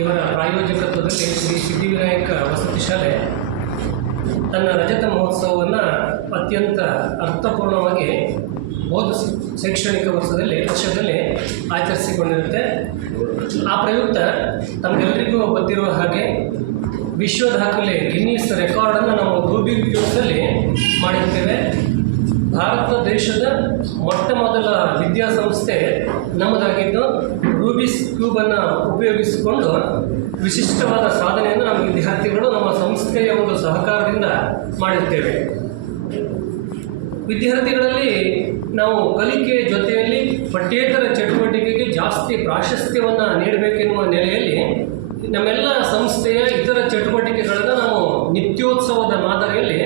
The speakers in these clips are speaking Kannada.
ಇವರ ಪ್ರಾಯೋಜಕತ್ವದಲ್ಲಿ ಶ್ರೀ ಸಿದ್ಧಿವಿನಾಯಕ ವಸತಿ ಶಾಲೆ. ತನ್ನ ರಜತ ಮಹೋತ್ಸವವನ್ನು ಅತ್ಯಂತ ಅರ್ಥಪೂರ್ಣವಾಗಿ ಹೋದ ಶೈಕ್ಷಣಿಕ ವರ್ಷದಲ್ಲಿ ವರ್ಷದಲ್ಲಿ ಆಚರಿಸಿಕೊಂಡಿರುತ್ತೆ. ಆ ಪ್ರಯುಕ್ತ ತಮಗೆಲ್ಲರಿಗೂ ಗೊತ್ತಿರುವ ಹಾಗೆ ವಿಶ್ವ ದಾಖಲೆ ಗಿನ್ನೀಸ್ ರೆಕಾರ್ಡನ್ನು ನಾವು ಗೂಬಿ ಕ್ಯೂಬ್ಸಲ್ಲಿ ಮಾಡಿರ್ತೇವೆ. ಭಾರತ ದೇಶದ ಮೊಟ್ಟ ಮೊದಲ ವಿದ್ಯಾಸಂಸ್ಥೆ ನಮ್ಮದಾಗಿದ್ದು ರೂಬಿಸ್ ಕ್ಯೂಬನ್ನು ಉಪಯೋಗಿಸಿಕೊಂಡು ವಿಶಿಷ್ಟವಾದ ಸಾಧನೆಯನ್ನು ನಮ್ಮ ವಿದ್ಯಾರ್ಥಿಗಳು ನಮ್ಮ ಸಂಸ್ಥೆಯ ಒಂದು ಸಹಕಾರದಿಂದ ಮಾಡುತ್ತೇವೆ ವಿದ್ಯಾರ್ಥಿಗಳಲ್ಲಿ ನಾವು ಕಲಿಕೆಯ ಜೊತೆಯಲ್ಲಿ ಪಠ್ಯೇತರ ಚಟುವಟಿಕೆಗೆ ಜಾಸ್ತಿ ಪ್ರಾಶಸ್ತ್ಯವನ್ನು ನೀಡಬೇಕೆನ್ನುವ ನೆಲೆಯಲ್ಲಿ ನಮ್ಮೆಲ್ಲ ಸಂಸ್ಥೆಯ ಇತರ ಚಟುವಟಿಕೆಗಳನ್ನು ನಾವು ನಿತ್ಯೋತ್ಸವದ ಮಾದರಿಯಲ್ಲಿ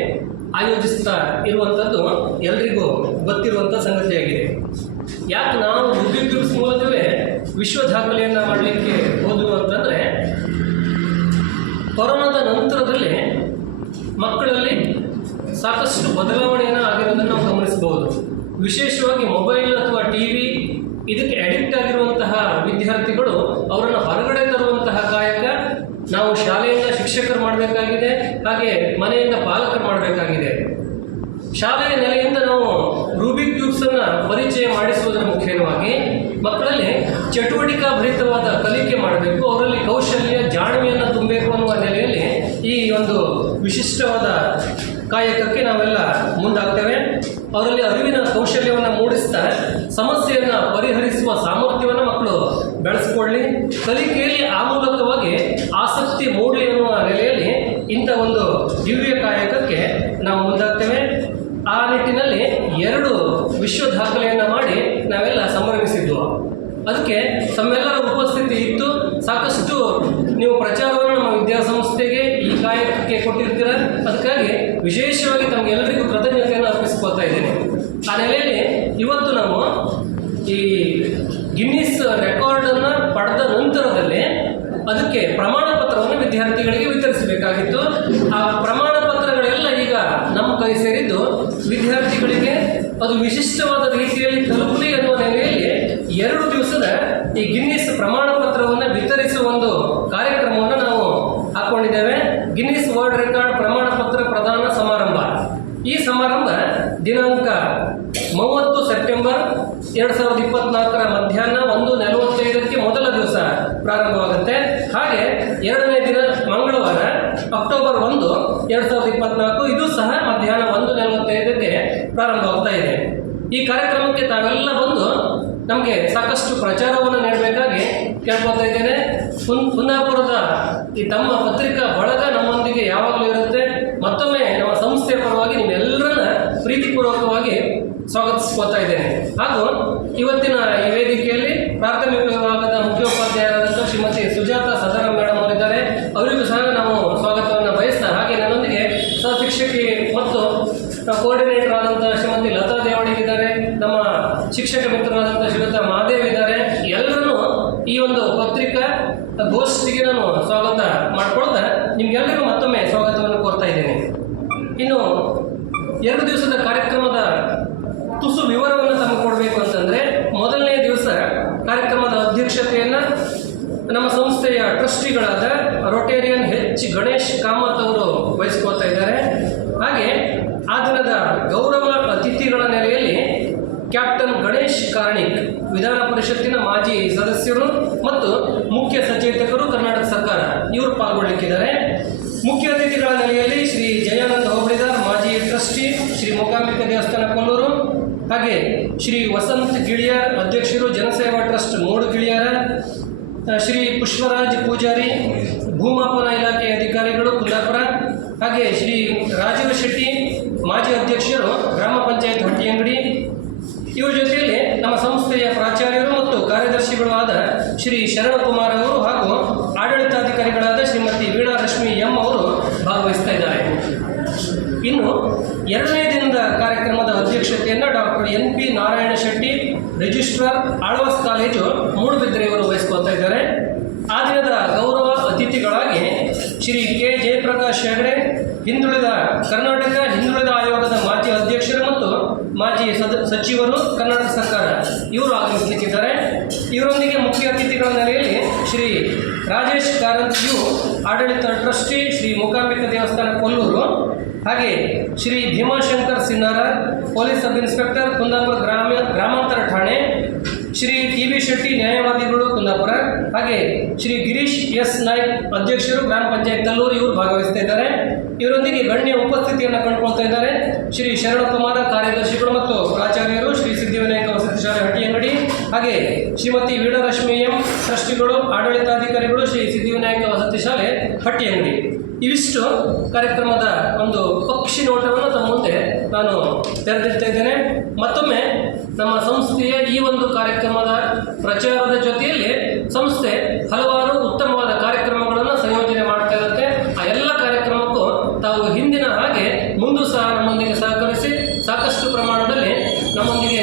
ಆಯೋಜಿಸ್ತಾ ಇರುವಂಥದ್ದು ಎಲ್ರಿಗೂ ಗೊತ್ತಿರುವಂಥ ಸಂಗತಿಯಾಗಿದೆ ಯಾಕೆ ನಾವು ಉದ್ಯೋಗ ಮೂಲಕವೇ ವಿಶ್ವ ದಾಖಲೆಯನ್ನು ಮಾಡಲಿಕ್ಕೆ ಹೋದವು ಅಂತಂದರೆ, ಕೊರೋನಾದ ನಂತರದಲ್ಲಿ ಮಕ್ಕಳಲ್ಲಿ ಸಾಕಷ್ಟು ಬದಲಾವಣೆಯನ್ನು ಆಗಿರೋದನ್ನು ನಾವು ಗಮನಿಸಬಹುದು. ವಿಶೇಷವಾಗಿ ಮೊಬೈಲ್ ಅಥವಾ ಟಿ ವಿ ಇದಕ್ಕೆ ಅಡಿಕ್ಟ್ ಆಗಿರುವಂತಹ ವಿದ್ಯಾರ್ಥಿಗಳು ಅವರನ್ನು ಹೊರಗಡೆ ತರುವಂತಹ ಕಾಯಕ ನಾವು ಶಾಲೆಯಿಂದ ಶಿಕ್ಷಕರು ಮಾಡಬೇಕಾಗಿದೆ, ಹಾಗೆ ಮನೆಯಿಂದ ಪಾಲಕರು ಮಾಡಬೇಕಾಗಿದೆ. ಶಾಲೆಯ ನೆಲೆಯಿಂದ ನಾವು ಕ್ಯೂಬ್ಸನ್ನು ಪರಿಚಯ ಮಾಡಿಸುವುದರ ಮುಖ್ಯವಾಗಿ ಮಕ್ಕಳಲ್ಲಿ ಚಟುವಟಿಕಾ ಭರಿತವಾದ ಕಲಿಕೆ ಮಾಡಬೇಕು, ಅವರಲ್ಲಿ ಕೌಶಲ್ಯ, ಜಾಣ್ಮೆಯನ್ನು ತುಂಬಬೇಕು ಅನ್ನುವ ನೆಲೆಯಲ್ಲಿ ಈ ಒಂದು ವಿಶಿಷ್ಟವಾದ ಕಾಯಕಕ್ಕೆ ನಾವೆಲ್ಲ ಮುಂದಾಗ್ತೇವೆ. ಅವರಲ್ಲಿ ಅರಿವಿನ ಕೌಶಲ್ಯವನ್ನು ಮೂಡಿಸ್ತಾ ಸಮಸ್ಯೆಯನ್ನು ಪರಿಹರಿಸುವ ಸಾಮರ್ಥ್ಯವನ್ನು ಮಕ್ಕಳು ಬೆಳೆಸ್ಕೊಳ್ಳಿ. ಕಲಿಕೆಯಲ್ಲಿ ಆ ಮೂಲಕವಾಗಿ ಆಸಕ್ತಿ ಮೂಡಲಿ ಅನ್ನುವ ನೆಲೆಯಲ್ಲಿ ಇಂಥ ಒಂದು ದಿವ್ಯ ಕಾಯಕಕ್ಕೆ ನಾವು ಮುಂದಾಗ್ತೇವೆ ಆ ನಿಟ್ಟಿನಲ್ಲಿ ಎರಡು ವಿಶ್ವ ದಾಖಲೆಯನ್ನು ಮಾಡಿ ನಾವೆಲ್ಲ ಸಂಭ್ರಮಿಸಿದ್ವು. ಅದಕ್ಕೆ ತಮ್ಮೆಲ್ಲರ ಉಪಸ್ಥಿತಿ ಇತ್ತು. ಸಾಕಷ್ಟು ನೀವು ಪ್ರಚಾರವನ್ನು ನಮ್ಮ ವಿದ್ಯಾಸಂಸ್ಥೆಗೆ ಈ ಕಾಯಕಕ್ಕೆ ಕೊಟ್ಟಿರ್ತೀರ. ಅದಕ್ಕಾಗಿ ವಿಶೇಷವಾಗಿ ತಮಗೆಲ್ಲರಿಗೂ ಕೃತಜ್ಞತೆಯನ್ನು ಅರ್ಪಿಸ್ಕೊಳ್ತಾ ಇದ್ದೀನಿ. ಆ ನೆಲೆಯಲ್ಲಿ ಇವತ್ತು ನಾವು ಈ ಗಿನ್ನಿಸ್ ರೆಕಾರ್ಡನ್ನು ಪಡೆದ ನಂತರದಲ್ಲಿ ಅದಕ್ಕೆ ಪ್ರಮಾಣ ಪತ್ರವನ್ನು ವಿದ್ಯಾರ್ಥಿಗಳಿಗೆ ವಿತರಿಸಬೇಕಾಗಿತ್ತು. ಆ ಪ್ರಮಾಣ ಪತ್ರಗಳೆಲ್ಲ ಈಗ ನಮ್ಮ ಕೈ ವಿದ್ಯಾರ್ಥಿಗಳಿಗೆ ಅದು ವಿಶಿಷ್ಟವಾದ ರೀತಿಯಲ್ಲಿ ತಲುಪಲಿ ಅನ್ನುವ ನೆಲೆಯಲ್ಲಿ ಎರಡು ದಿವಸದ ಈ ಗಿನ್ನಿಸ್ ಪ್ರಮಾಣ ಪತ್ರವನ್ನು ವಿತರಿಸುವ ಒಂದು ಕಾರ್ಯಕ್ರಮವನ್ನು ನಾವು ಹಾಕೊಂಡಿದ್ದೇವೆ. ಗಿನ್ನಿಸ್ ವರ್ಲ್ಡ್ ರೆಕಾರ್ಡ್ ಪ್ರಮಾಣ ಪತ್ರ ಪ್ರದಾನ ಸಮಾರಂಭ. ಈ ಸಮಾರಂಭ ದಿನಾಂಕ ಮೂವತ್ತು ಸೆಪ್ಟೆಂಬರ್ ಎರಡು ಸಾವಿರದ ಇಪ್ಪತ್ನಾಲ್ಕರ ಮಧ್ಯಾಹ್ನ ಒಂದು ನಲವತ್ತೈದಕ್ಕೆ ಮೊದಲ ದಿವಸ ಪ್ರಾರಂಭವಾಗುತ್ತೆ. ಹಾಗೆ ಎರಡನೇ ದಿನ ಮಂಗಳವಾರ ಅಕ್ಟೋಬರ್ ಒಂದು, ಎರಡು ಸಾವಿರದ ಇಪ್ಪತ್ನಾಲ್ಕು ಇದು ಸಹ ಮಧ್ಯಾಹ್ನ ಒಂದು ನಲವತ್ತೈದಕ್ಕೆ ಪ್ರಾರಂಭವಾಗ್ತಾ ಇದೆ. ಈ ಕಾರ್ಯಕ್ರಮಕ್ಕೆ ತಾವೆಲ್ಲ ಬಂದು ನಮಗೆ ಸಾಕಷ್ಟು ಪ್ರಚಾರವನ್ನು ನೀಡಬೇಕಾಗಿ ಕೇಳ್ಕೊಳ್ತಾ ಇದ್ದೇನೆ. ಪುನ್ ಕುಂದಾಪುರದ ಈ ತಮ್ಮ ಪತ್ರಿಕಾ ಬಳಗ ನಮ್ಮೊಂದಿಗೆ ಯಾವಾಗಲೂ ಇರುತ್ತೆ. ಮತ್ತೊಮ್ಮೆ ನಮ್ಮ ಸಂಸ್ಥೆಯ ಪರವಾಗಿ ನಿಮ್ಮೆಲ್ಲರನ್ನ ಪ್ರೀತಿಪೂರ್ವಕವಾಗಿ ಸ್ವಾಗತಿಸ್ಕೊತಾ ಇದ್ದೇನೆ. ಹಾಗೂ ಇವತ್ತಿನ ಈ ವೇದಿಕೆಯಲ್ಲಿ ಪ್ರಾಥಮಿಕ ವಿಭಾಗದ ಮುಖ್ಯೋಪಾಧ್ಯಾಯರಾದಂಥ ಶ್ರೀಮತಿ ಸುಜಾತ ಸದಾರಾಮ್ ಮೇಡಮ್ ಅವರಿದ್ದಾರೆ ಅವರಿಗೂ ಸಹ ನಾವು ಸ್ವಾಗತವನ್ನು ಬಯಸ್ತಾ ಹಾಗೆ ನನ್ನೊಂದಿಗೆ ಸಹ ಶಿಕ್ಷಕಿ ಮತ್ತು ಕೋಆರ್ಡಿನೇಟರ್ ಆದಂಥ ಶ್ರೀಮತಿ ಲತಾ ದೇವಳಿಗಿದ್ದಾರೆ ನಮ್ಮ ಶಿಕ್ಷಕ ಮಿತ್ರರಾದಂಥ ಶ್ರೀಯುತ ಮಹಾದೇವ್ ಇದ್ದಾರೆ. ಎಲ್ಲರನ್ನೂ ಈ ಒಂದು ಪತ್ರಿಕಾ ಗೋಷ್ಠಿಗೆ ನಾನು ಸ್ವಾಗತ ಮಾಡ್ಕೊಳ್ತಾ ನಿಮ್ಗೆಲ್ಲರಿಗೂ ಮತ್ತೊಮ್ಮೆ ಸ್ವಾಗತವನ್ನು ಕೋರ್ತಾ ಇದ್ದೇನೆ. ಇನ್ನು ಎರಡು ದಿವಸದ ಕಾರ್ಯಕ್ರಮದ ತುಸು ವಿವರವನ್ನು ತಮಗೆ ಕೊಡಬೇಕು ಅಂತಂದರೆ, ಮೊದಲನೇ ದಿವಸ ಕಾರ್ಯಕ್ರಮದ ಅಧ್ಯಕ್ಷತೆಯನ್ನು ನಮ್ಮ ಸಂಸ್ಥೆಯ ಟ್ರಸ್ಟಿಗಳಾದ ರೊಟೇರಿಯನ್ ಹೆಚ್ ಗಣೇಶ್ ಕಾಮತ್ ಅವರು ವಹಿಸ್ಕೊಳ್ತಾ ಇದ್ದಾರೆ. ಹಾಗೆ ಆ ದಿನದ ಗೌರವ ಕ್ಯಾಪ್ಟನ್ ಗಣೇಶ್ ಕಾರ್ಣಿಕ್ ವಿಧಾನ ಪರಿಷತ್ತಿನ ಮಾಜಿ ಸದಸ್ಯರು ಮತ್ತು ಮುಖ್ಯ ಸಚೇತಕರು ಕರ್ನಾಟಕ ಸರ್ಕಾರ. ಇವರು ಪಾಲ್ಗೊಳ್ಳಲಿಕ್ಕಿದ್ದಾರೆ ಮುಖ್ಯ ಅತಿಥಿಗಳ ನೆಲೆಯಲ್ಲಿ ಶ್ರೀ ಜಯಾನಂದ ಹೋಬಳಿದಾರ್, ಮಾಜಿ ಟ್ರಸ್ಟಿ ಶ್ರೀ ಮೂಕಾಂಬಿಕಾ ದೇವಸ್ಥಾನ ಕೊಲ್ಲೂರು ಹಾಗೆ ಶ್ರೀ ವಸಂತ್ ಗಿಳಿಯಾರ್ ಅಧ್ಯಕ್ಷರು, ಜನಸೇವಾ ಟ್ರಸ್ಟ್ ಮೂಡು ಗಿಳಿಯಾರ ಶ್ರೀ ಪುಷ್ಪರಾಜ್ ಪೂಜಾರಿ, ಭೂಮಾಪನ ಇಲಾಖೆ ಅಧಿಕಾರಿಗಳು ಕುಂದಾಪುರ ಹಾಗೆ ಶ್ರೀ ರಾಜೀವ್ ಶೆಟ್ಟಿ, ಮಾಜಿ ಅಧ್ಯಕ್ಷರು ಗ್ರಾಮ ಪಂಚಾಯತ್ ಹೊಟ್ಟಿಯಂಗಡಿ ಇವರ ಜೊತೆಯಲ್ಲಿ ನಮ್ಮ ಸಂಸ್ಥೆಯ ಪ್ರಾಚಾರ್ಯರು ಮತ್ತು ಆದ ಶ್ರೀ ಶರಣಕುಮಾರ್ ಅವರು ಹಾಗೂ ಆಡಳಿತಾಧಿಕಾರಿಗಳಾದ ಶ್ರೀಮತಿ ವೀಣಾ ರಶ್ಮಿ ಎಂ ಅವರು ಭಾಗವಹಿಸ್ತಾ ಇದ್ದಾರೆ. ಇನ್ನು ಎರಡನೇ ದಿನದ ಕಾರ್ಯಕ್ರಮದ ಅಧ್ಯಕ್ಷತೆಯನ್ನು doctor N P Narayana Shetty, registrar Alva's college ಮೂಡುಬಿದ್ರೆಯವರು ವಹಿಸ್ಕೊಳ್ತಾ ಇದ್ದಾರೆ. ಆ ದಿನದ ಗೌರವ ಅತಿಥಿಗಳಾಗಿ ಶ್ರೀ ಕೆ ಜಯಪ್ರಕಾಶ್ ಹೆಗಡೆ, ಹಿಂದುಳಿದ ಕರ್ನಾಟಕ ಹಿಂದುಳಿದ ಆಯೋಗದ ಮಾಜಿ ಅಧ್ಯಕ್ಷರು ಮತ್ತು ಮಾಜಿ ಸದ, ಸಚಿವರು ಕರ್ನಾಟಕ ಸರ್ಕಾರ ಇವರು ಆಗಮಿಸಲಿಕ್ಕಿದ್ದಾರೆ. ಇವರೊಂದಿಗೆ ಮುಖ್ಯ ಅತಿಥಿಗಳ ನೆಲೆಯಲ್ಲಿ ಶ್ರೀ ರಾಜೇಶ್ ಕಾರಂತಿಯು ಆಡಳಿತ ಟ್ರಸ್ಟಿ ಶ್ರೀ ಮೂಕಾಂಬಿಕಾ ದೇವಸ್ಥಾನ ಕೊಲ್ಲೂರು, ಹಾಗೆ Shri Bhimashankar Sinnara, police sub inspector Kundapur ಗ್ರಾಮ, ಗ್ರಾಮಾಂತರ ಠಾಣೆ, ಶ್ರೀ ಟಿ ವಿ ಶೆಟ್ಟಿ ನ್ಯಾಯವಾದಿಗಳು ಕುಂದಾಪುರ, ಹಾಗೆ ಶ್ರೀ ಗಿರೀಶ್ ಎಸ್. ನಾಯ್ಕ್ ಅಧ್ಯಕ್ಷರು ಗ್ರಾಮ ಪಂಚಾಯತ್ ಕಲ್ಲೂರು ಇವರು ಭಾಗವಹಿಸ್ತಾ ಇದ್ದಾರೆ. ಇವರೊಂದಿಗೆ ಗಣ್ಯ ಉಪಸ್ಥಿತಿಯನ್ನು ಕಂಡುಕೊಳ್ತಾ ಇದ್ದಾರೆ. ಶ್ರೀ ಶರಣಕುಮಾರ ಕಾರ್ಯದರ್ಶಿಗಳು ಮತ್ತು ಪ್ರಾಚಾರ್ಯರು ಶ್ರೀ ಸಿದ್ಧಿವಿನಾಯಕ ವಸತಿ ಶಾಲೆ ಹಟ್ಟಿಯಂಗಡಿ ಹಾಗೆ ಶ್ರೀಮತಿ ವೀಣರಶ್ಮಿ ಎಂ, ಟ್ರಸ್ಟಿಗಳು, ಆಡಳಿತಾಧಿಕಾರಿಗಳು, ಶ್ರೀ ಸಿದ್ಧಿವಿನಾಯಕ ವಸತಿ ಶಾಲೆ, ಹಟ್ಟಿಯಂಗಡಿ. ಇವಿಷ್ಟು ಕಾರ್ಯಕ್ರಮದ ಒಂದು ಪಕ್ಷಿ ನೋಟವನ್ನು ತಮ್ಮ ಮುಂದೆ ನಾನು ತೆರೆದಿಡ್ತಾ ಇದ್ದೇನೆ. ಮತ್ತೊಮ್ಮೆ ನಮ್ಮ ಸಂಸ್ಥೆಯ ಈ ಒಂದು ಕಾರ್ಯಕ್ರಮದ ಪ್ರಚಾರದ ಜೊತೆಯಲ್ಲಿ ಸಂಸ್ಥೆ ಹಲವಾರು ಉತ್ತಮವಾದ ಕಾರ್ಯಕ್ರಮಗಳನ್ನು ಸಂಯೋಜನೆ ಮಾಡ್ತಾ ಇರುತ್ತೆ. ಆ ಎಲ್ಲ ಕಾರ್ಯಕ್ರಮಕ್ಕೂ ತಾವು ಹಿಂದಿನ ಹಾಗೆ ಮುಂದೂ ಸಹ ನಮ್ಮೊಂದಿಗೆ ಸಹಕರಿಸಿ ಸಾಕಷ್ಟು ಪ್ರಮಾಣದಲ್ಲಿ ನಮ್ಮೊಂದಿಗೆ